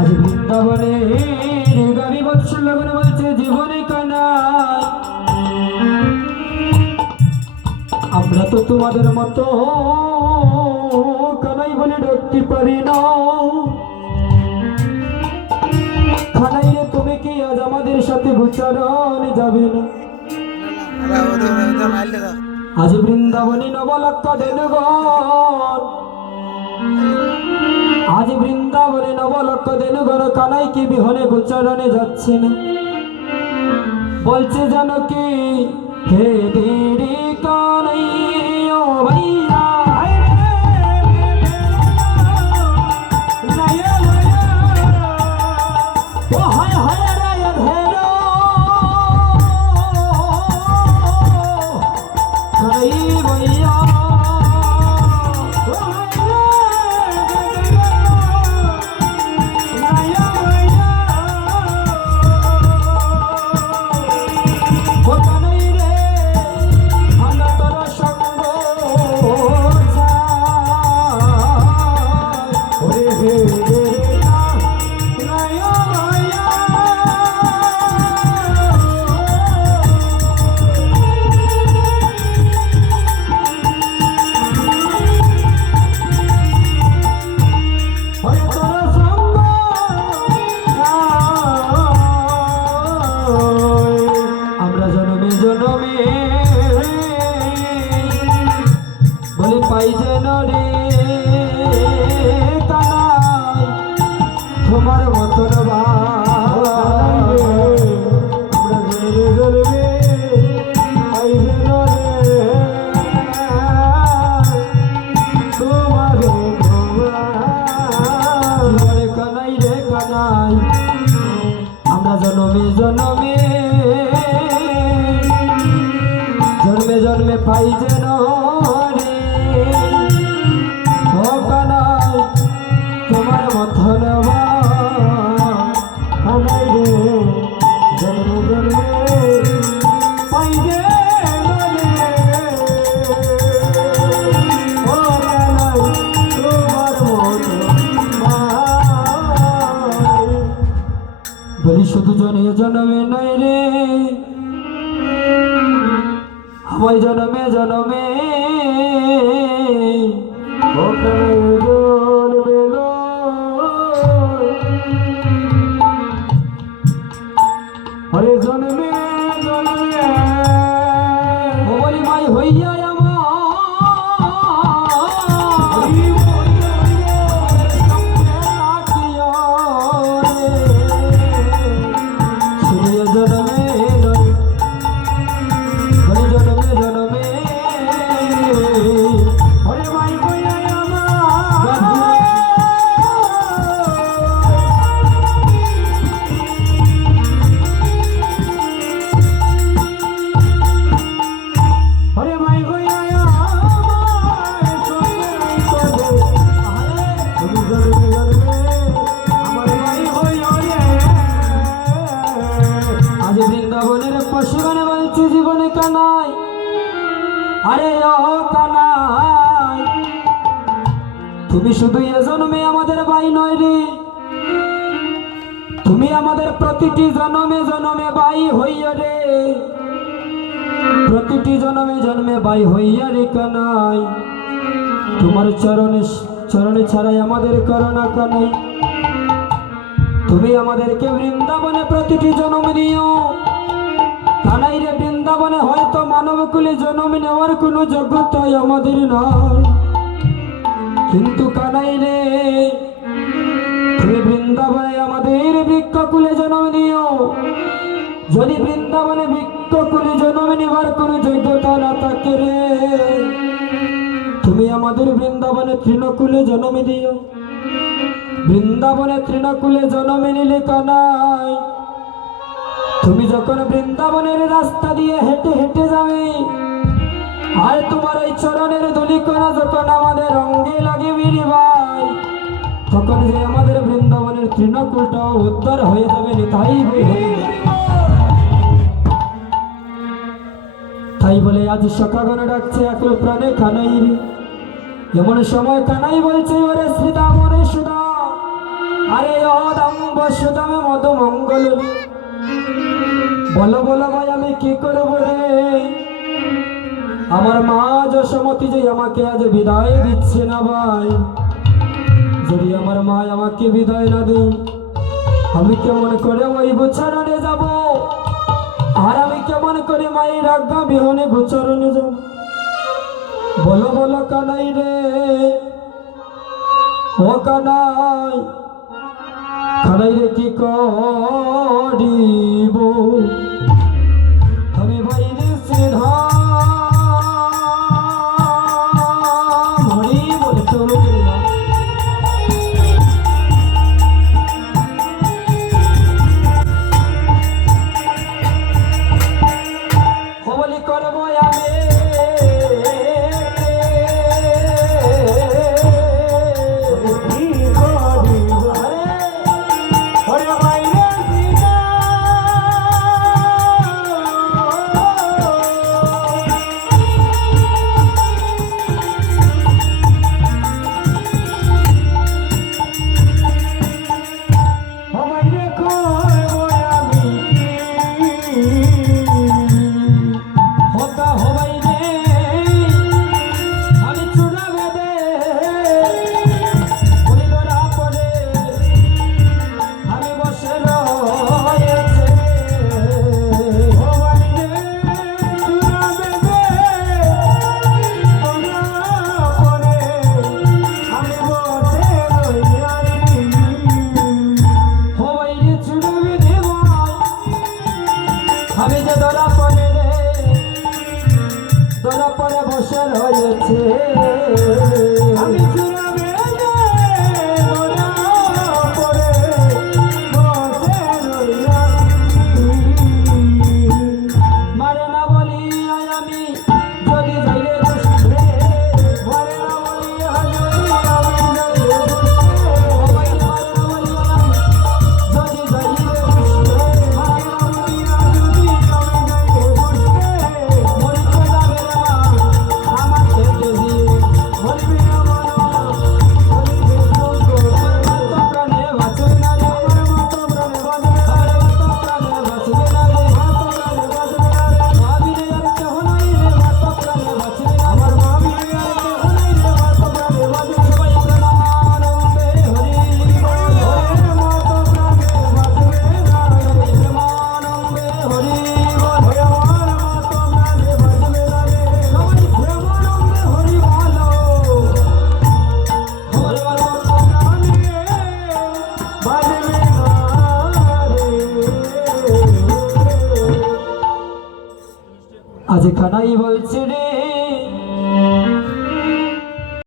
আজ বৃন্দাবনে গাবি বৎসল লগন বলছে জীবনে কানাই আমরা তো তোমাদের মতো কানাই বলে ডাকতে পারি না। কানাই রে তুমি কি আজ আমাদের সাথে গোচারণ যাবে না? আজ বৃন্দাবনী নবলক্ষ ধেনুগণ, আজ বৃন্দাবনে নবলক্ষ ধেনুগণ কানাই কি বিহনে গোচারণে যাচ্ছে না। বলছে জানো কি হে দেরি কানাই ও ভাইয়া ও হায় হায় রায় ধেরো কানাই ভাইয়া পাই যেন রে কানাই তোমার মতন পাই যেন রে তোমার জীবনে কানাই রে কানাই আমরা জন্মে জন্মে জন্মে জন্মে পাই যেন তোমার মথন কানাই রে জন্মে জন্মে পাই যে ও কানাই তোমার মথন বলি শুধু জনে জন্মে নয় রে আমায় জন্মে জন্মে ও কানাই হরে জন্মে জন্মে ও বলি মাই হইয়া বৃন্দাবনের পশুগণে বলছে জীবনে কানাই আরে ও কানাই তুমি শুধু এ জন্মে আমাদের ভাই নয় রে তুমি আমাদের প্রতিটি জন্মে জন্মে ভাই হইয়া রে প্রতিটি জন্মে জন্মে ভাই হইয়া রে কানাই তোমার চরণে চরণে ছাড়াই আমাদের করোনা কানাই তুমি আমাদেরকে বৃন্দাবনে প্রতিটি জন্ম নিও কানাই রে বৃন্দাবনে হয়তো মানব কুলে জন্ম নেওয়ার কোনো যোগ্যতা আমাদের নয় কিন্তু কানাই রে তুমি বৃন্দাবনে আমাদের বৃক্ষকুলে জন্ম নিও যদি বৃন্দাবনে বৃক্ষকুলে জন্ম নেওয়ার কোনো যোগ্যতা না থাকে রে তুমি আমাদের বৃন্দাবনে তৃণকুলে জন্ম দিও বৃন্দাবনে তৃণকুলে জন্ম নিলে কানাই তুমি যখন বৃন্দাবনের রাস্তা দিয়ে হেঁটে হেঁটে যাবে আর তোমার এই চরণের ধুলিকণা যখন আমাদের অঙ্গে লাগিবি রে ভাই তখন যে আমাদের বৃন্দাবনের তৃণকুলটা উদ্ধার হয়ে যাবে তাই বলে আজ সখাগণ ডাকছে আকুল প্রাণে কানাই রে এমন সময় কানাই বলছে ওরে শ্রীদাম ওরে সুদা আরে ও দাম বসুদামে মদ মঙ্গল বলো বলো ভাই আমি কি করবো রে আমার মা যশোমতি যে আমাকে আজ বিদায় দিচ্ছে না ভাই যদি আমার মা আমাকে বিদায় না দেয় আমি কেমন করে ওই গোচরণে যাব আর আমি কেমন করে মায়ের আজ্ঞা বিহনে গোচরণে যাব বলো বলো কানাই রে ও কানাই কানাই রে কি করিব আমি বাইরে সিধা হরি বলে তোর হবলি করবো আমি আমি যে ধরা পড়ে রে ধরা পড়ে বসে রয়েছে আমি চুরাবে ধরা পড়ে বসে রয়েছি মারে না বলি আমি যদি যাইলে বসবে মারে না বলি যদি যাইলে বসবে আজ কানাই বলছে রে